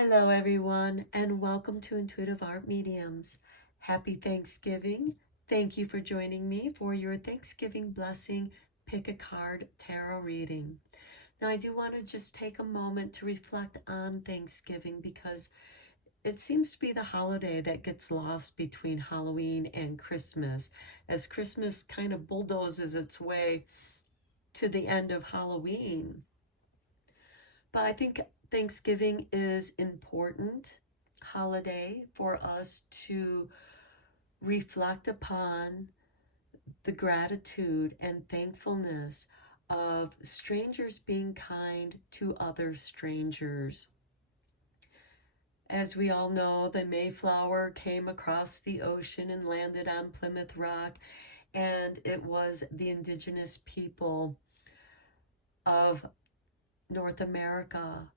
Hello everyone, and welcome to Intuitive Art Mediums. Happy Thanksgiving. Thank you for joining me for your Thanksgiving Blessing Pick a Card Tarot reading. Now I do want to just take a moment to reflect on Thanksgiving because it seems to be the holiday that gets lost between Halloween and Christmas, as Christmas kind of bulldozes its way to the end of Halloween. But I think Thanksgiving is important holiday for us to reflect upon the gratitude and thankfulness of strangers being kind to other strangers. As we all know, the Mayflower came across the ocean and landed on Plymouth Rock, and it was the indigenous people of North America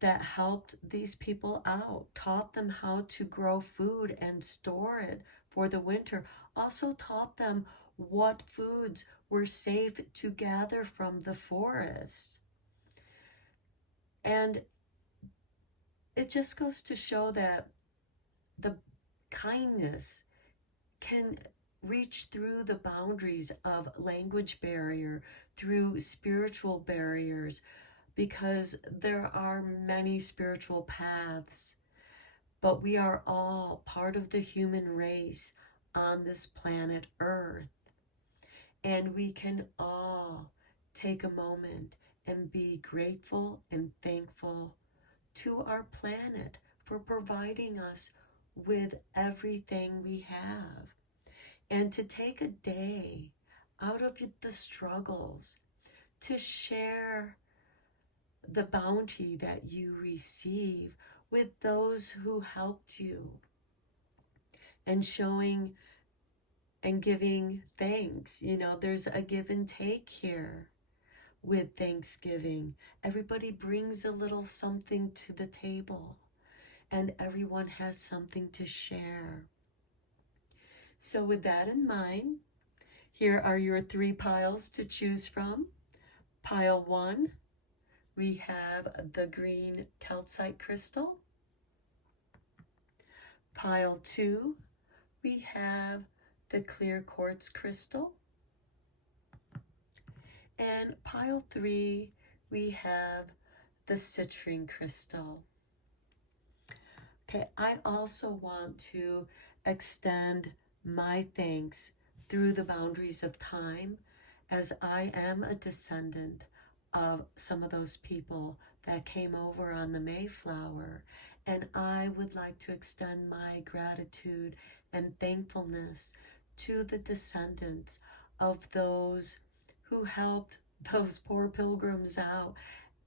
that helped these people out, taught them how to grow food and store it for the winter, also taught them what foods were safe to gather from the forest. And it just goes to show that the kindness can reach through the boundaries of language barrier, through spiritual barriers, because there are many spiritual paths, but we are all part of the human race on this planet Earth. And we can all take a moment and be grateful and thankful to our planet for providing us with everything we have. And to take a day out of the struggles to share the bounty that you receive with those who helped you, and showing and giving thanks. You know, there's a give and take here with Thanksgiving. Everybody brings a little something to the table, and everyone has something to share. So with that in mind, here are your 3 piles to choose from. Pile 1, we have the green calcite crystal. Pile 2, we have the clear quartz crystal. And pile 3, we have the citrine crystal. Okay, I also want to extend my thanks through the boundaries of time, as I am a descendant of some of those people that came over on the Mayflower, and I would like to extend my gratitude and thankfulness to the descendants of those who helped those poor pilgrims out,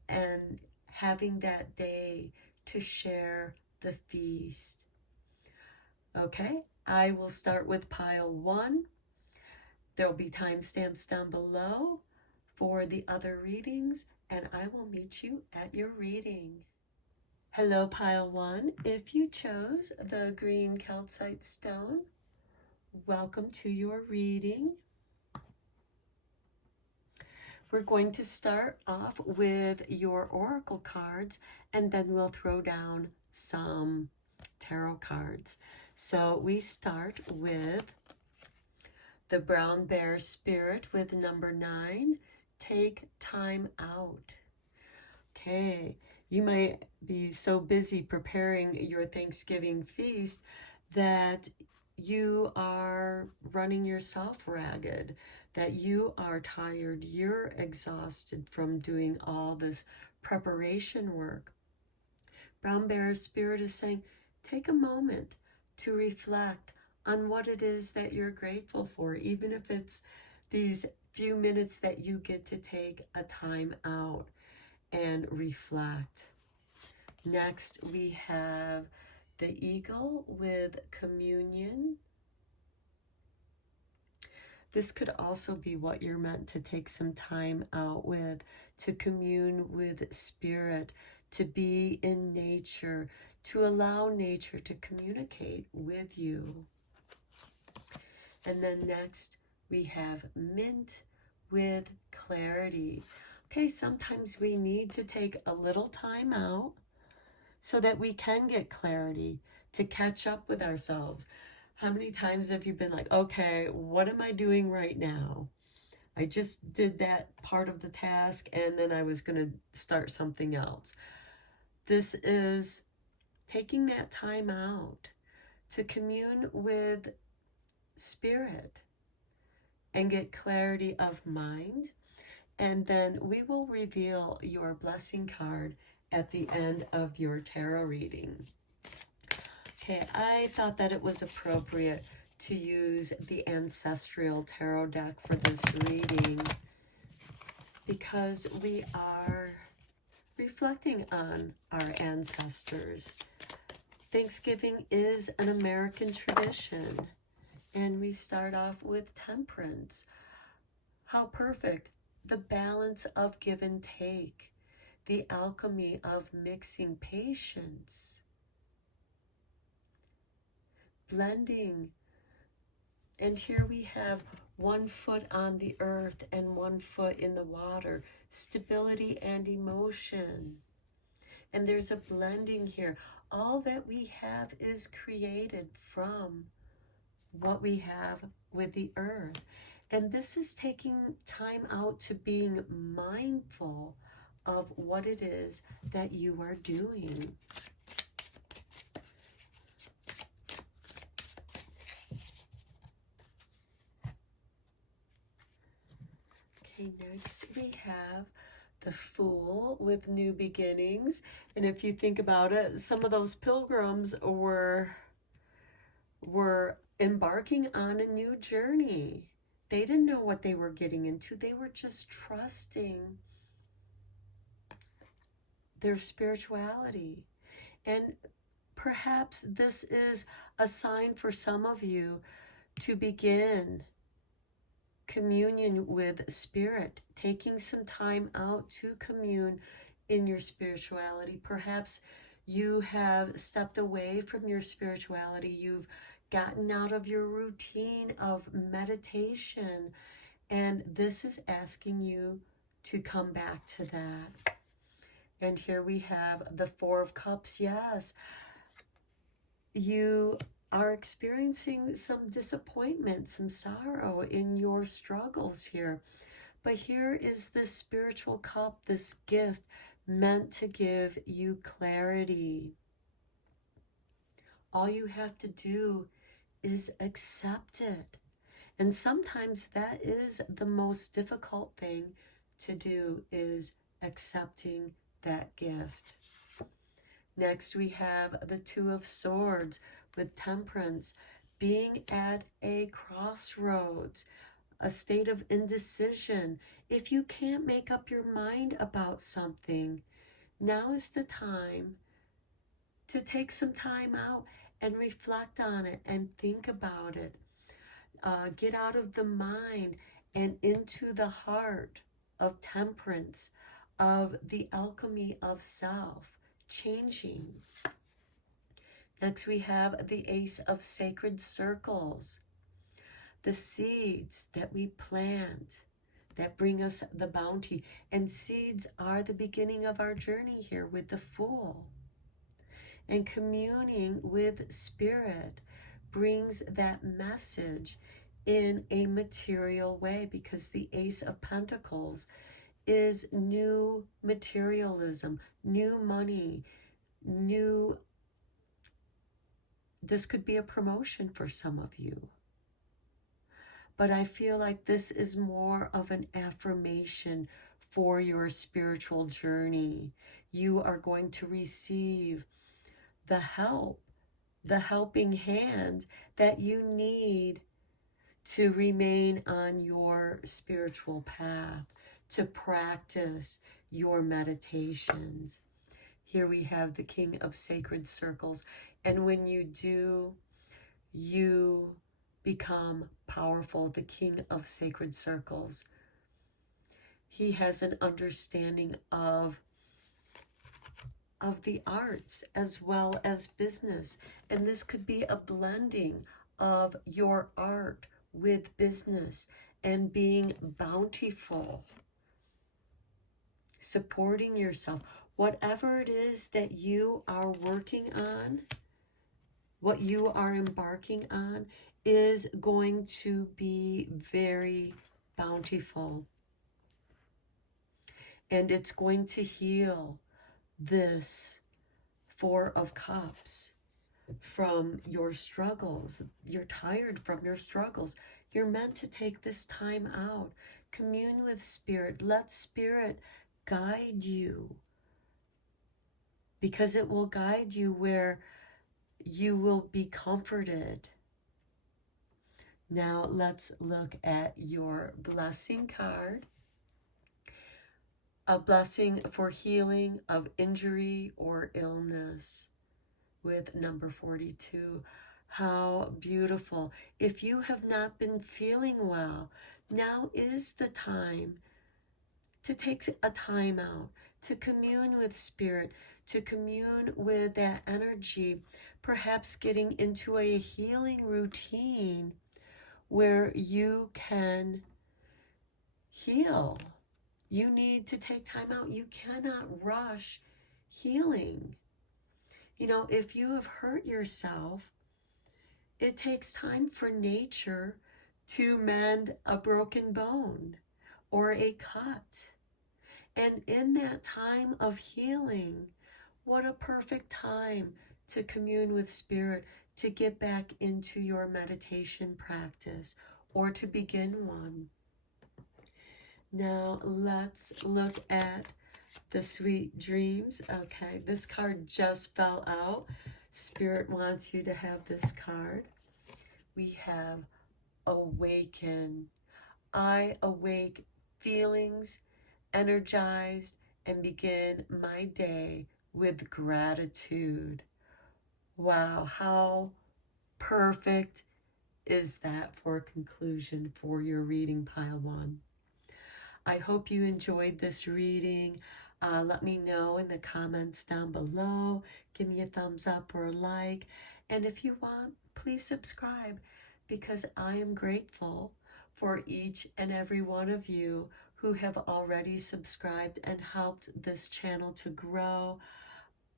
and having that day to share the feast. Okay, I will start with pile 1. There will be timestamps down below for the other readings, and I will meet you at your reading. Hello, pile 1. If you chose the green calcite stone, welcome to your reading. We're going to start off with your oracle cards, and then we'll throw down some tarot cards. So we start with the brown bear spirit with number 9, take time out. Okay, you might be so busy preparing your Thanksgiving feast that you are running yourself ragged, that you are tired, you're exhausted from doing all this preparation work. Brown bear spirit is saying, take a moment to reflect on what it is that you're grateful for, even if it's these few minutes that you get to take a time out and reflect. Next, we have the eagle with communion. This could also be what you're meant to take some time out with, to commune with spirit, to be in nature, to allow nature to communicate with you. And then next, we have mint with clarity. Okay, sometimes we need to take a little time out so that we can get clarity, to catch up with ourselves. How many times have you been like, okay, what am I doing right now? I just did that part of the task and then I was going to start something else. This is taking that time out to commune with spirit and get clarity of mind. And then we will reveal your blessing card at the end of your tarot reading. Okay, I thought that it was appropriate to use the Ancestral Tarot deck for this reading because we are reflecting on our ancestors. Thanksgiving is an American tradition, and we start off with temperance. How perfect! The balance of give and take, the alchemy of mixing patience, blending. And here we have 1 foot on the earth and 1 foot in the water, stability and emotion. And there's a blending here. All that we have is created from what we have with the earth. And this is taking time out to being mindful of what it is that you are doing. Okay, next we have the Fool with new beginnings. And if you think about it, some of those pilgrims were embarking on a new journey. They didn't know what they were getting into. They were just trusting their spirituality. And perhaps this is a sign for some of you to begin communion with spirit, taking some time out to commune in your spirituality. Perhaps you have stepped away from your spirituality. You've gotten out of your routine of meditation, and this is asking you to come back to that. And here we have the Four of Cups. Yes, you are experiencing some disappointment, some sorrow in your struggles here. But here is this spiritual cup, this gift meant to give you clarity. All you have to do is accept it. And sometimes that is the most difficult thing to do, is accepting that gift. Next, we have the Two of Swords with temperance, being at a crossroads, a state of indecision. If you can't make up your mind about something, now is the time to take some time out and reflect on it and think about it. Get out of the mind and into the heart of temperance, of the alchemy of self, changing. Next, we have the Ace of Sacred Circles, the seeds that we plant that bring us the bounty. And seeds are the beginning of our journey here with the Fool. And communing with Spirit brings that message in a material way, because the Ace of Pentacles is new materialism, new money, new. This could be a promotion for some of you. But I feel like this is more of an affirmation for your spiritual journey. You are going to receive the help, the helping hand that you need to remain on your spiritual path, to practice your meditations. Here we have the King of Sacred Circles. And when you do, you become powerful. The King of Sacred Circles, he has an understanding of the arts as well as business. And this could be a blending of your art with business and being bountiful, supporting yourself. Whatever it is that you are working on, what you are embarking on, is going to be very bountiful. And it's going to heal this Four of Cups from your struggles. You're tired from your struggles. You're meant to take this time out. Commune with Spirit. Let Spirit guide you, because it will guide you where you will be comforted. Now let's look at your blessing card. A blessing for healing of injury or illness with number 42. How beautiful. If you have not been feeling well, now is the time to take a time out, to commune with Spirit, to commune with that energy, perhaps getting into a healing routine where you can heal. You need to take time out. You cannot rush healing. You know, if you have hurt yourself, it takes time for nature to mend a broken bone or a cut. And in that time of healing, what a perfect time to commune with Spirit, to get back into your meditation practice or to begin one. Now let's look at the sweet dreams. Okay, this card just fell out. Spirit wants you to have this card. We have awaken. I awake feelings, energized, and begin my day with gratitude. Wow, how perfect is that for a conclusion for your reading, pile one. I hope you enjoyed this reading. Let me know in the comments down below. Give me a thumbs up or a like. And if you want, please subscribe, because I am grateful for each and every one of you who have already subscribed and helped this channel to grow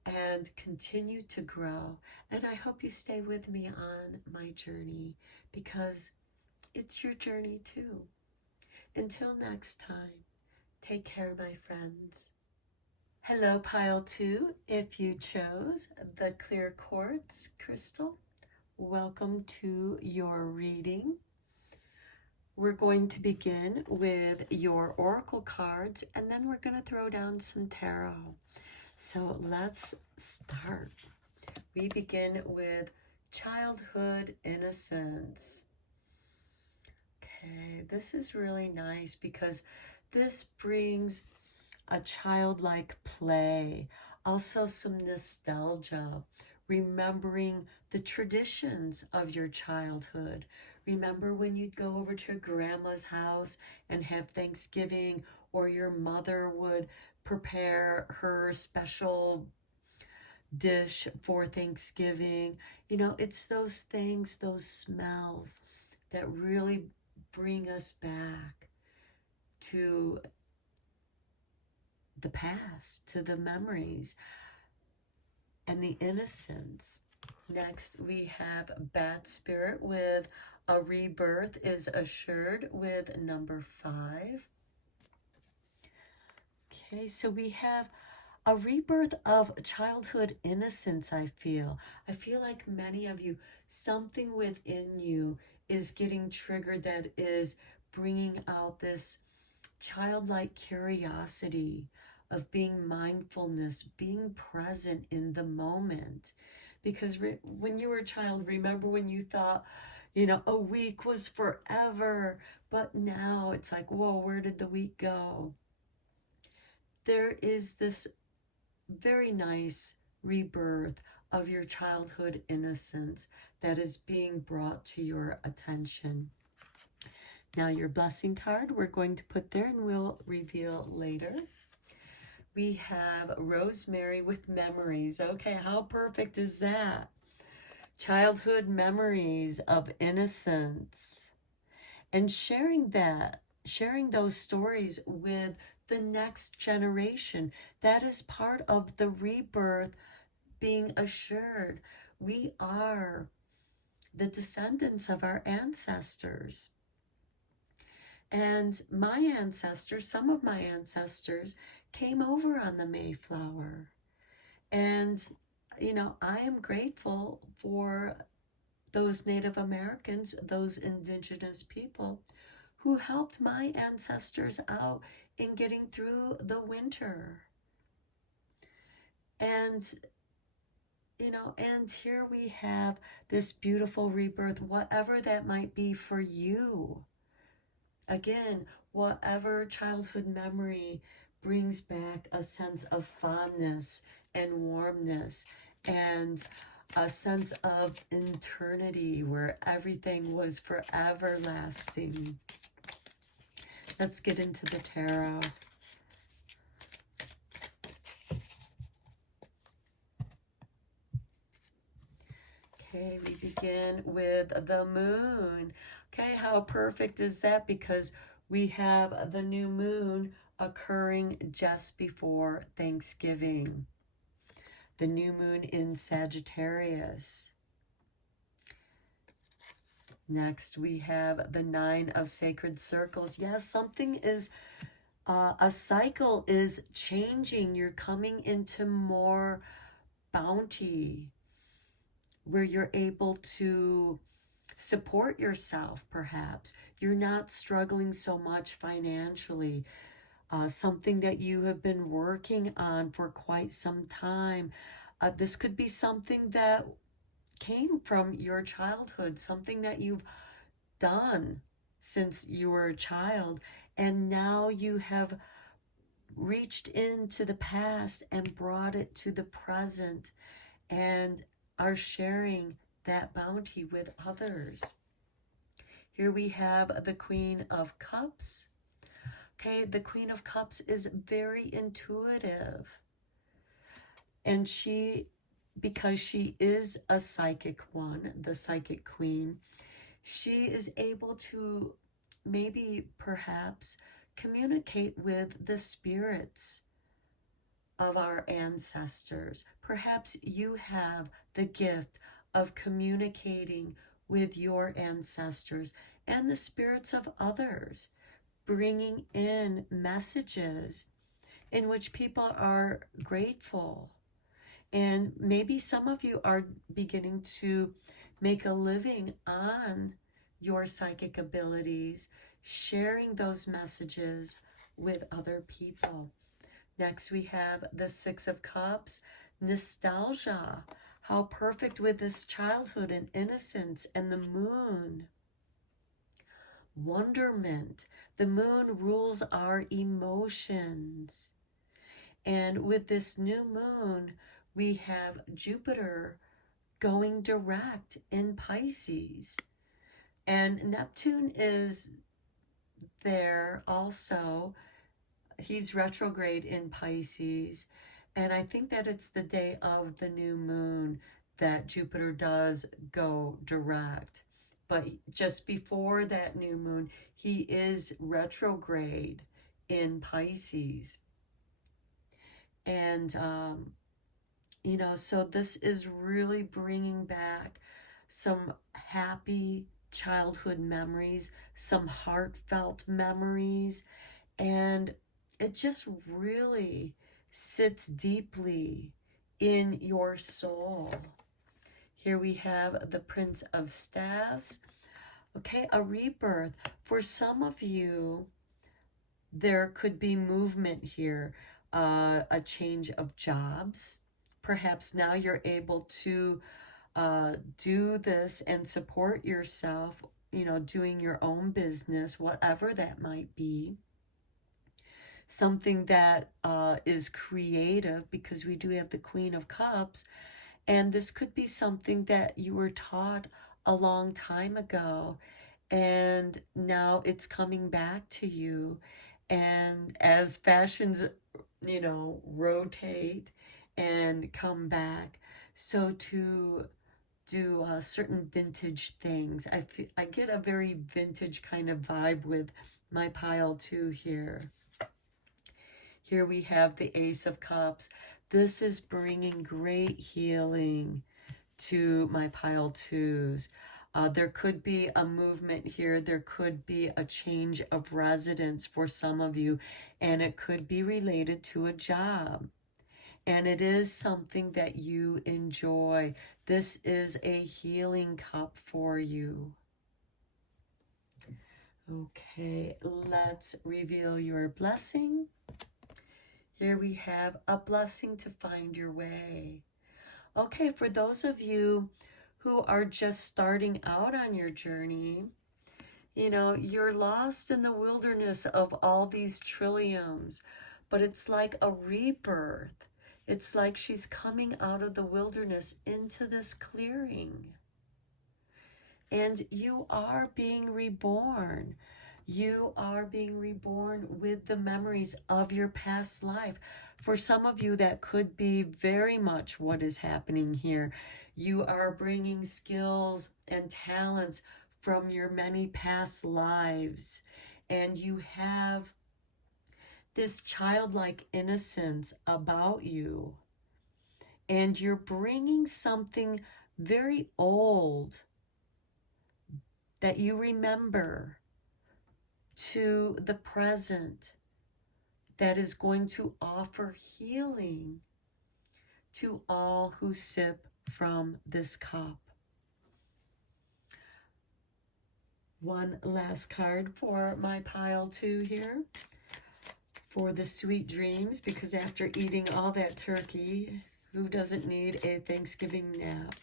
and continue to grow. And I hope you stay with me on my journey, because it's your journey too. Until next time, take care, my friends. Hello, pile 2. If you chose the clear quartz crystal, welcome to your reading. We're going to begin with your oracle cards, and then we're going to throw down some tarot. So let's start. We begin with childhood innocence. Okay, this is really nice because this brings a childlike play, also some nostalgia, remembering the traditions of your childhood. Remember when you'd go over to grandma's house and have Thanksgiving, or your mother would prepare her special dish for Thanksgiving. You know, it's those things, those smells that really bring us back to the past, to the memories and the innocence. Next, we have Bat Spirit with a rebirth is assured with number 5. Okay, so we have a rebirth of childhood innocence, I feel. I feel like many of you, something within you is getting triggered that is bringing out this childlike curiosity of being mindfulness, being present in the moment. Because when you were a child, remember when you thought, you know, a week was forever, but now it's like, whoa, where did the week go? There is this very nice rebirth of your childhood innocence that is being brought to your attention. Now your blessing card we're going to put there and we'll reveal later. We have Rosemary with memories. Okay, how perfect is that? Childhood memories of innocence. And sharing those stories with the next generation. That is part of the rebirth being assured. We are the descendants of our ancestors. And my ancestors, some of my ancestors, came over on the Mayflower. And, you know, I am grateful for those Native Americans, those indigenous people who helped my ancestors out in getting through the winter. And, you know, and here we have this beautiful rebirth, whatever that might be for you. Again, whatever childhood memory brings back a sense of fondness and warmness and a sense of eternity where everything was forever lasting. Let's get into the tarot. Okay, we begin with the moon. Okay, how perfect is that? Because we have the new moon occurring just before Thanksgiving. The new moon in Sagittarius. Next, we have the 9 of Sacred Circles. Yes, something is, a cycle is changing. You're coming into more bounty, where you're able to support yourself, perhaps. You're not struggling so much financially. Something that you have been working on for quite some time. This could be something that came from your childhood, something that you've done since you were a child, and now you have reached into the past and brought it to the present and are sharing that bounty with others. Here we have the Queen of Cups. Okay, the Queen of Cups is very intuitive. And she, because she is a psychic one, the psychic queen, she is able to maybe perhaps communicate with the spirits of our ancestors. Perhaps you have the gift of communicating with your ancestors and the spirits of others, bringing in messages in which people are grateful. And maybe some of you are beginning to make a living on your psychic abilities, sharing those messages with other people. Next, we have the 6 of Cups, nostalgia. How perfect with this childhood and innocence, and the moon. Wonderment. The moon rules our emotions. And with this new moon, we have Jupiter going direct in Pisces. And Neptune is there also. He's retrograde in Pisces. And I think that it's the day of the new moon that Jupiter does go direct. But just before that new moon, he is retrograde in Pisces. And, you know, so this is really bringing back some happy childhood memories, some heartfelt memories, and it just really sits deeply in your soul. Here we have the Prince of Staves. Okay, a rebirth. For some of you, there could be movement here, a change of jobs. Perhaps now you're able to do this and support yourself, you know, doing your own business, whatever that might be. Something that is creative, because we do have the Queen of Cups, and this could be something that you were taught a long time ago, and now it's coming back to you. And as fashions, you know, rotate and come back, so to do certain vintage things. I get a very vintage kind of vibe with my pile too here. Here we have the Ace of Cups. This is bringing great healing to my pile twos. There could be a movement here. There could be a change of residence for some of you, and it could be related to a job. And it is something that you enjoy. This is a healing cup for you. Okay, let's reveal your blessing. Here we have a blessing to find your way. Okay, for those of you who are just starting out on your journey, you know, you're lost in the wilderness of all these trilliums, but it's like a rebirth. It's like she's coming out of the wilderness into this clearing. And you are being reborn. You are being reborn with the memories of your past life. For some of you, that could be very much what is happening here. You are bringing skills and talents from your many past lives. And you have this childlike innocence about you. And you're bringing something very old that you remember to the present that is going to offer healing to all who sip from this cup. One last card for my pile two here for the sweet dreams, because after eating all that turkey, who doesn't need a Thanksgiving nap?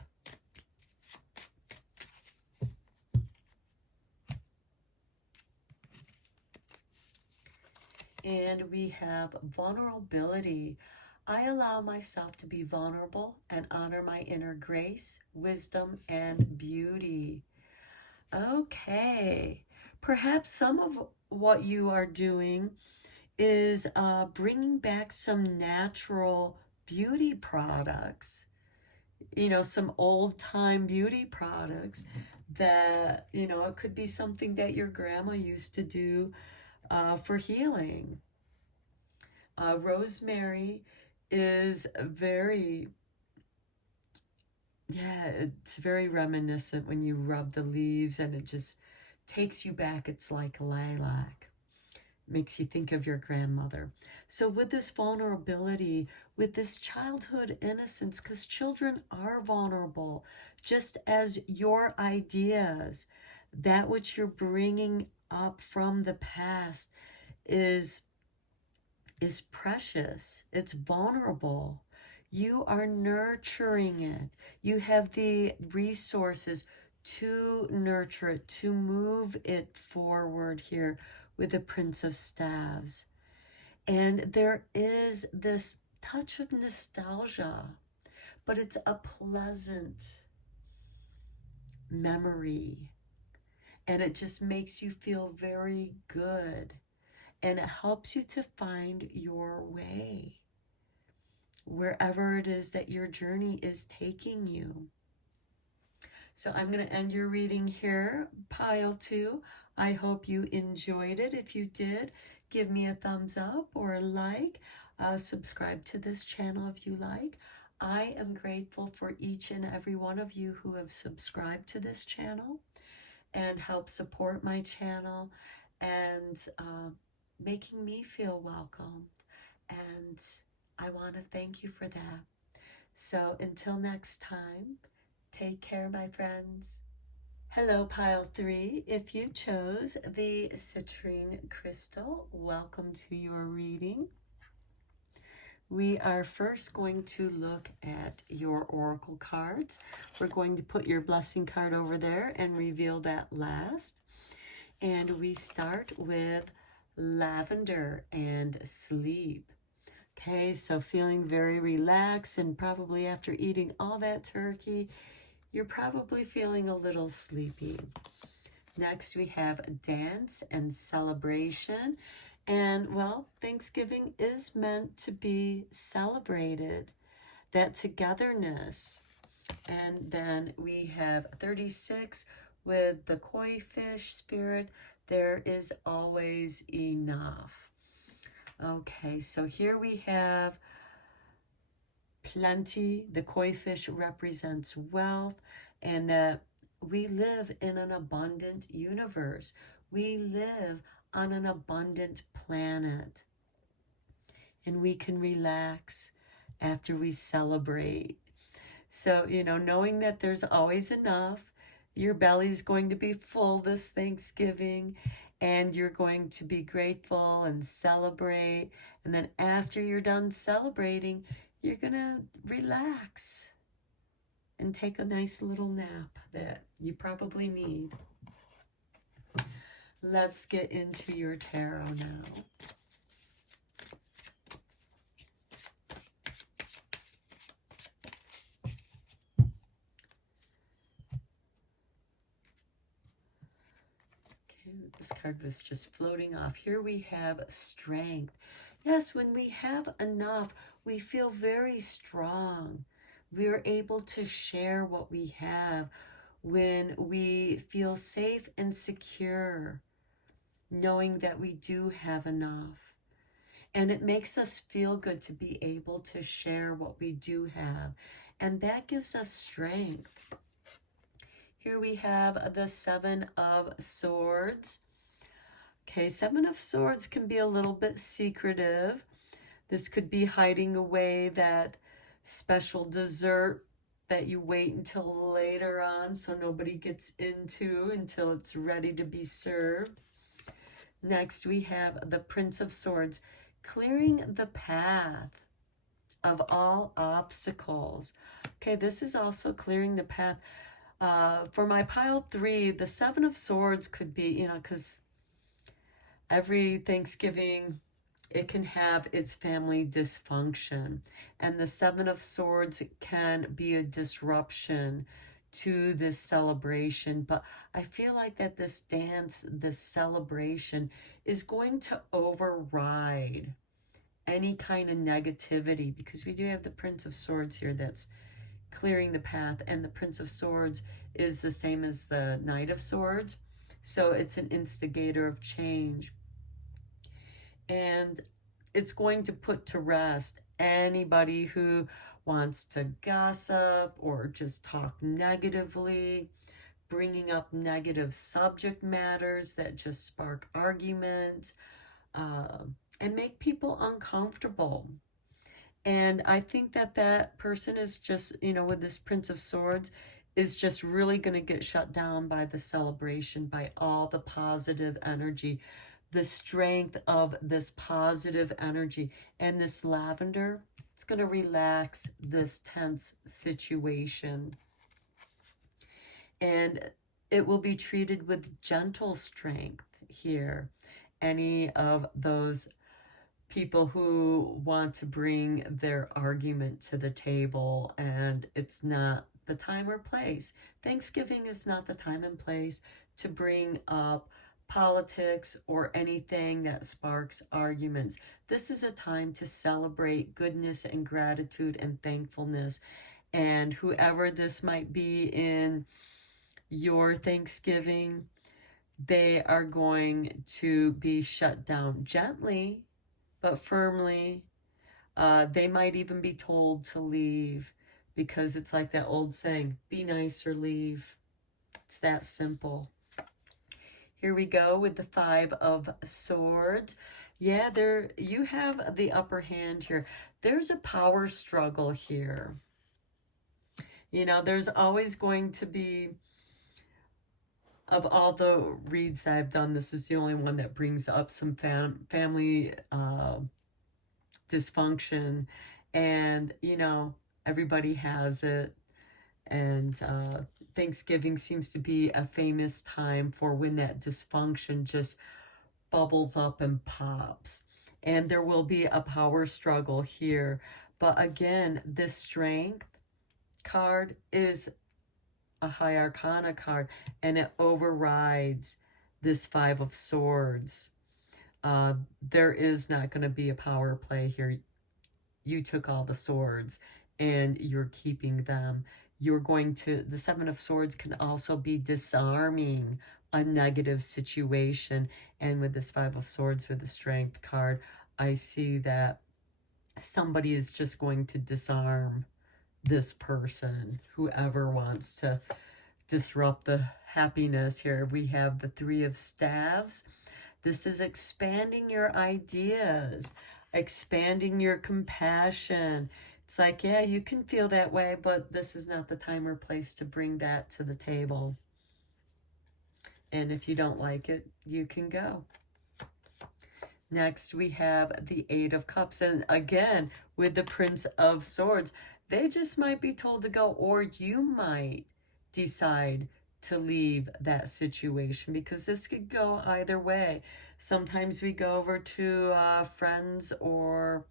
And we have vulnerability. I allow myself to be vulnerable and honor my inner grace, wisdom, and beauty. Okay, perhaps some of what you are doing is bringing back some natural beauty products, you know, some old time beauty products that, you know, it could be something that your grandma used to do for healing. Rosemary is very, yeah, it's very reminiscent when you rub the leaves and it just takes you back. It's like lilac. Makes you think of your grandmother. So with this vulnerability, with this childhood innocence, because children are vulnerable, just as your ideas, that which you're bringing up from the past is precious. It's vulnerable. You are nurturing it. You have the resources to nurture it, to move it forward here with the Prince of Staves. And there is this touch of nostalgia, but it's a pleasant memory. And it just makes you feel very good. And it helps you to find your way wherever it is that your journey is taking you. So I'm going to end your reading here, pile two. I hope you enjoyed it. If you did, give me a thumbs up or a like. Subscribe to this channel if you like. I am grateful for each and every one of you who have subscribed to this channel and help support my channel and making me feel welcome. And I want to thank you for that. So until next time, take care, my friends. Hello, pile three. If you chose the citrine crystal, welcome to your reading. We are first going to look at your oracle cards. We're going to put your blessing card over there and reveal that last. And we start with lavender and sleep. Okay, so feeling very relaxed, and probably after eating all that turkey, you're probably feeling a little sleepy. Next, we have dance and celebration. And, well, Thanksgiving is meant to be celebrated, that togetherness. And then we have 36 with the koi fish spirit. There is always enough. Okay, so here we have plenty. The koi fish represents wealth, and that we live in an abundant universe. We live on an abundant planet, and we can relax after we celebrate. So, knowing that there's always enough, your belly's going to be full this Thanksgiving, and you're going to be grateful and celebrate. And then after you're done celebrating, you're going to relax and take a nice little nap that you probably need. Let's get into your tarot now. This card was just floating off. Here we have strength. Yes, when we have enough, we feel very strong. We're able to share what we have when we feel safe and secure, knowing that we do have enough. And it makes us feel good to be able to share what we do have. And that gives us strength. Here we have the Seven of Swords. Okay, Seven of Swords can be a little bit secretive. This could be hiding away that special dessert that you wait until later on so nobody gets into until it's ready to be served. Next, we have the Prince of Swords, clearing the path of all obstacles. Okay, this is also clearing the path. For my pile 3, the Seven of Swords could be, because every Thanksgiving, it can have its family dysfunction. And the Seven of Swords can be a disruption to this celebration. But I feel like that this dance, this celebration, is going to override any kind of negativity, because we do have the Prince of Swords here that's clearing the path, and the Prince of Swords is the same as the Knight of Swords. So it's an instigator of change. And it's going to put to rest anybody who wants to gossip or just talk negatively, bringing up negative subject matters that just spark argument and make people uncomfortable. And I think that that person is just, with this Prince of Swords, is just really going to get shut down by the celebration, by all the positive energy, the strength of this positive energy. And this lavender, it's going to relax this tense situation. And it will be treated with gentle strength here. Any of those people who want to bring their argument to the table, and it's not the time or place. Thanksgiving is not the time and place to bring up politics or anything that sparks arguments. This is a time to celebrate goodness and gratitude and thankfulness. And whoever this might be in your Thanksgiving, they are going to be shut down gently but firmly. They might even be told to leave, because it's like that old saying, be nice or leave. It's that simple. Here we go with the Five of Swords. Yeah, you have the upper hand here. There's a power struggle here. There's always going to be, of all the reads I've done, this is the only one that brings up some family dysfunction. And, everybody has it. And Thanksgiving seems to be a famous time for when that dysfunction just bubbles up and pops. And there will be a power struggle here. But again, this Strength card is a High Arcana card, and it overrides this Five of Swords. There is not going to be a power play here. You took all the swords and you're keeping them. The Seven of Swords can also be disarming a negative situation. And with this Five of Swords, with the Strength card, I see that somebody is just going to disarm this person, whoever wants to disrupt the happiness here. We have the Three of Staves. This is expanding your ideas, expanding your compassion. It's like, yeah, you can feel that way, but this is not the time or place to bring that to the table. And if you don't like it, you can go. Next, we have the Eight of Cups. And again, with the Prince of Swords, they just might be told to go, or you might decide to leave that situation, because this could go either way. Sometimes we go over to friends or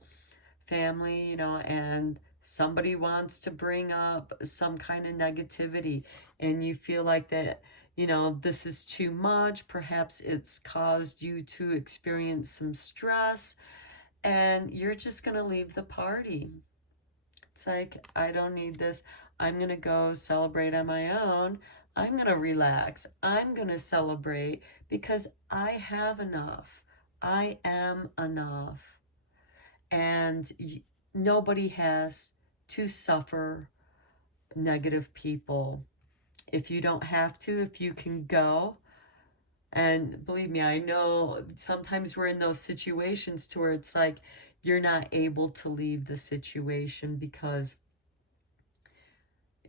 family, you know, and somebody wants to bring up some kind of negativity, and you feel like that, you know, this is too much. Perhaps it's caused you to experience some stress, and you're just going to leave the party. It's like, I don't need this. I'm going to go celebrate on my own. I'm going to relax. I'm going to celebrate because I have enough. I am enough. And nobody has to suffer negative people. If you don't have to, if you can go. And believe me, I know sometimes we're in those situations to where it's like you're not able to leave the situation because,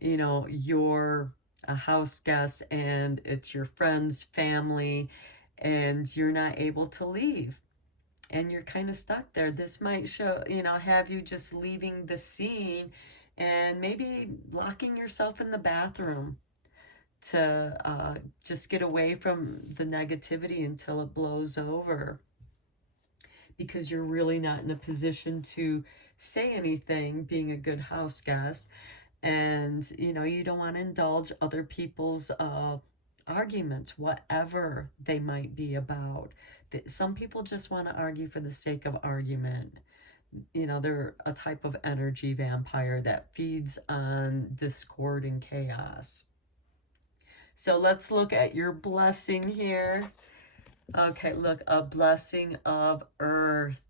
you know, you're a house guest and it's your friend's family and you're not able to leave. And you're kind of stuck there. This might show, you know, have you just leaving the scene and maybe locking yourself in the bathroom to just get away from the negativity until it blows over, because you're really not in a position to say anything, being a good house guest. And, you know, you don't want to indulge other people's arguments, whatever they might be about. Some people just want to argue for the sake of argument. You know, they're a type of energy vampire that feeds on discord and chaos. So let's look at your blessing here. Okay, look, a blessing of earth.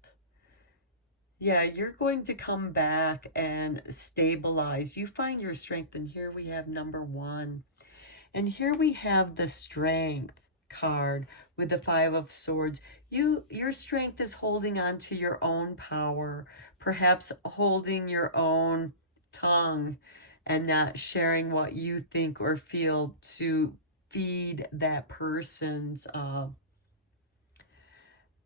Yeah, you're going to come back and stabilize. You find your strength. And here we have number 1. And here we have the Strength card with the Five of Swords. Your strength is holding on to your own power, perhaps holding your own tongue and not sharing what you think or feel to feed that person's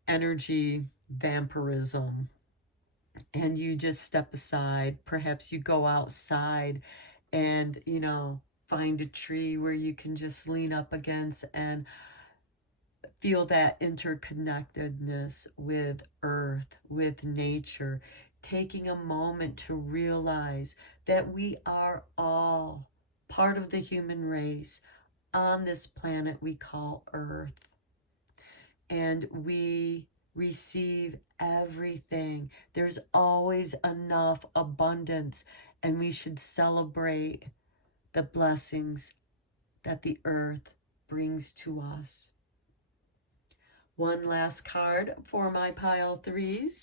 energy vampirism. And you just step aside. Perhaps you go outside and, you know, find a tree where you can just lean up against and feel that interconnectedness with earth, with nature, taking a moment to realize that we are all part of the human race on this planet we call Earth. And we receive everything. There's always enough abundance, and we should celebrate the blessings that the earth brings to us. One last card for my pile 3s.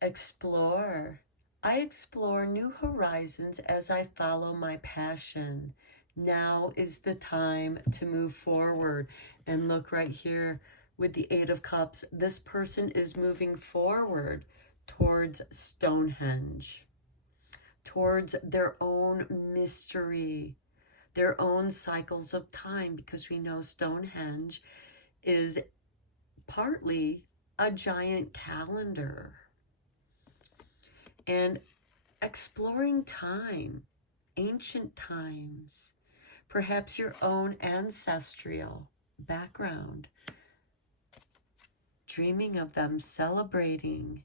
Explore. I explore new horizons as I follow my passion. Now is the time to move forward. And look right here with the Eight of Cups. This person is moving forward towards Stonehenge, towards their own mystery, their own cycles of time, because we know Stonehenge is partly a giant calendar. And exploring time, ancient times, perhaps your own ancestral background, dreaming of them, celebrating.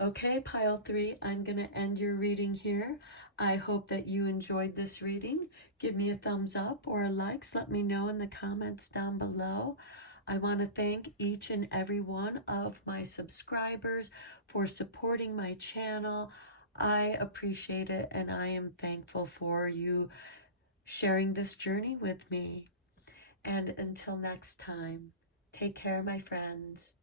Okay, pile 3, I'm going to end your reading here. I hope that you enjoyed this reading. Give me a thumbs up or a like. Let me know in the comments down below. I want to thank each and every one of my subscribers for supporting my channel. I appreciate it, and I am thankful for you sharing this journey with me. And until next time, take care, my friends.